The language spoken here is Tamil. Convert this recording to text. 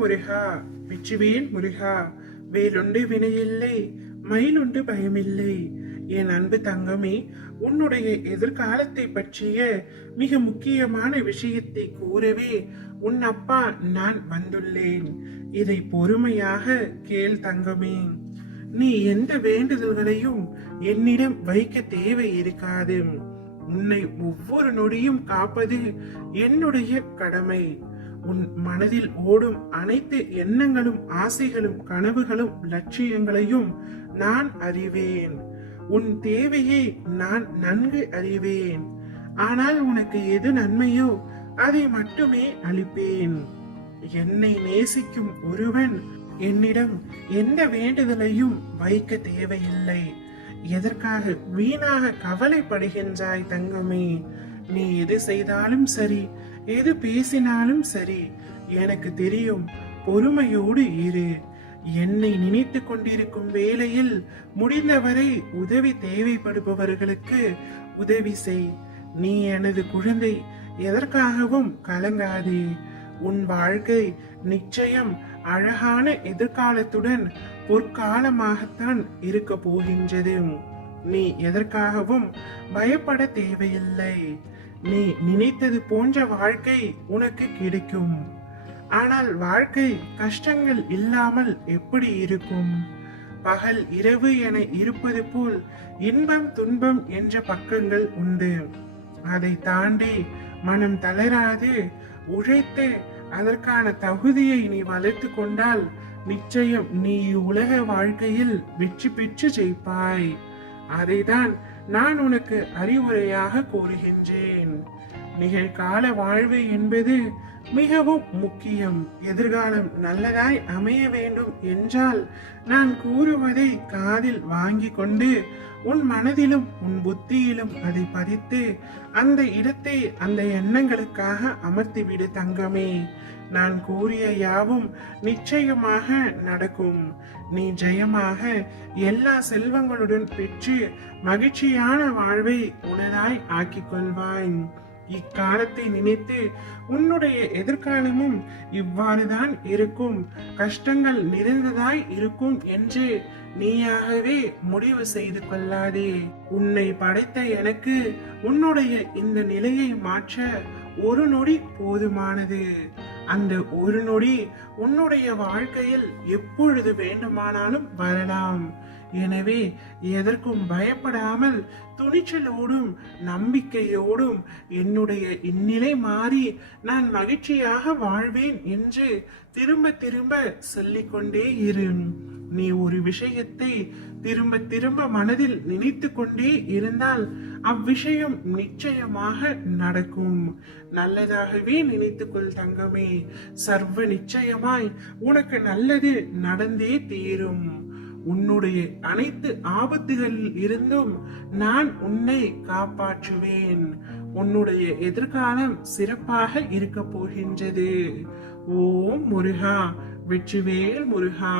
முருகா, வெற்றிவேல் முருகா. வேலுண்டு வினையில்லை, மயிலுண்டு பயமில்லை. என் அன்பு தங்கமே, உன்னுடைய எதிர்காலத்தை பற்றிய மிக முக்கியமான விஷயத்தை கூறவே உன் அப்பா நான் வந்துள்ளேன். இதை பொறுமையாக கேள் தங்கமே. நீ எந்த வேண்டுதல்களையும் என்னிடம் வைக்க தேவை இருக்காது. உன்னை ஒவ்வொரு நொடியும் காப்பது என்னுடைய கடமை. உன் மனதில் ஓடும் அனைத்து எண்ணங்களும், ஆசைகளும், கனவுகளும், லட்சியங்களையும் நான் அறிவேன். உன் தேவையை நான் நன்கு அறிவேன். ஆனால் உனக்கு எது நன்மையோ அதை மட்டுமே அளிப்பேன். என்னை நேசிக்கும் ஒருவன் என்னிடம் எந்த வேண்டுதலையும் வைக்க தேவையில்லை. எதற்காக வீணாக கவலைப்படுகின்றாய் தங்கமே? நீ எது செய்தாலும் சரி, எது பேசினாலும் சரி, எனக்கு தெரியும். பொறுமையோடு இரு. என்னை நினைத்து கொண்டிருக்கும் வேளையில் முடிந்தவரை உதவி தேவைப்படுபவர்களுக்கு உதவி செய். நீ எனது குழந்தை, எதற்காகவும் கலங்காதே. உன் வாழ்க்கை நிச்சயம் அழகான எதிர்காலத்துடன் பொற்காலமாகத்தான் இருக்க போகின்றது. நீ எதற்காகவும் பயப்பட தேவையில்லை. நீ நினைத்தது போன்ற வாழ்க்கை உனக்கு கிடைக்கும். ஆனால் வாழ்க்கை கஷ்டங்கள் இல்லாமல் எப்படி இருக்கும்? பகல் இரவு என இருப்பது போல் இன்பம் துன்பம் என்ற பக்கங்கள் உண்டு. அதை தாண்டி மனம் தளராது உழைத்து அதற்கான தகுதியை நீ வளர்த்து கொண்டால் நிச்சயம் நீ உலக வாழ்க்கையில் வெற்றி பெற்று ஜெயிப்பாய். அதைதான் நான் உனக்கு அறிவுரையாக கூறுகின்றேன். நிகழ்கால வாழ்வு என்பது மிகவும் முக்கியம். எதிர்காலம் நல்லதாய் அமைய வேண்டும் என்றால் நான் கூறுவதை காதில் வாங்கி கொண்டு உன் மனதிலும் உன் புத்தியிலும் அதை பதித்து அந்த இடத்தை அந்த எண்ணங்களுக்காக அமர்த்திவிடு தங்கமே. நான் கூறிய யாவும் நிச்சயமாக நடக்கும். நீ ஜெயமாக எல்லா செல்வங்களுடன் பெற்று மகிழ்ச்சியான வாழ்வை உனதாய் ஆக்கிக் கொள்வாய். இக்காலத்தை நினைத்து உன்னுடைய எதிர்காலமும் இவ்வாறுதான் இருக்கும், கஷ்டங்கள் நிறைந்ததாய் இருக்கும் என்று நீயாகவே முடிவு செய்து கொள்ளாதே. உன்னை படைத்த எனக்கு உன்னுடைய இந்த நிலையை மாற்ற ஒரு நொடி போதுமானது. அந்த ஒரு நொடி உன்னுடைய வாழ்க்கையில் எப்பொழுது வேண்டுமானாலும் வரலாம். எனவே எதற்கும் பயப்படாமல் துணிச்சலோடும் நம்பிக்கையோடும் என்னுடைய இந்நிலை மாறி நான் மகிழ்ச்சியாக வாழ்வேன் என்று திரும்ப திரும்ப சொல்லிக்கொண்டே இரு. நீ ஒரு விஷயத்தை திரும்ப திரும்ப மனதில் நினைத்து கொண்டே இருந்தால் அவ்விஷயம் நிச்சயமாக நடக்கும். நல்லதாகவே நினைத்துக்கொள் தங்கமே. சர்வ நிச்சயமாய் உனக்கு நல்லது நடந்தே தீரும். உன்னுடைய அனைத்து ஆபத்துகளில் இருந்தும் நான் உன்னை காப்பாற்றுவேன். உன்னுடைய எதிர்காலம் சிறப்பாக இருக்க போகின்றது. ஓம் முருகா, வெற்றிவேல் முருகா.